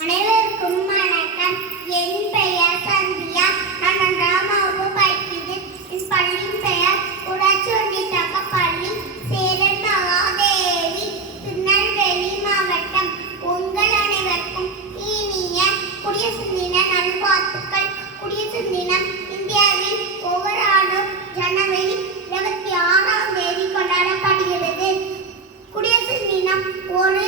அனைவருக்கும் வணக்கம். என் பெயர் சந்தியா. நான் 1ஆம் வகுப்பு படிக்கிறேன். என் பள்ளியின் பெயர் ஊராட்சி ஒன்றிய தொடக்கப்பள்ளி சேரன் மகாதேவி, திருநெல்வேலி மாவட்டம். உங்கள் அனைவருக்கும் இனிய குடியரசு தின நல்வாழ்த்துக்கள். குடியரசு தினம் இந்தியாவில் ஒவ்வொரு ஆண்டும் ஜனவரி 26ஆம் தேதி கொண்டாடப்படுகிறது. குடியரசு தினம் ஒரு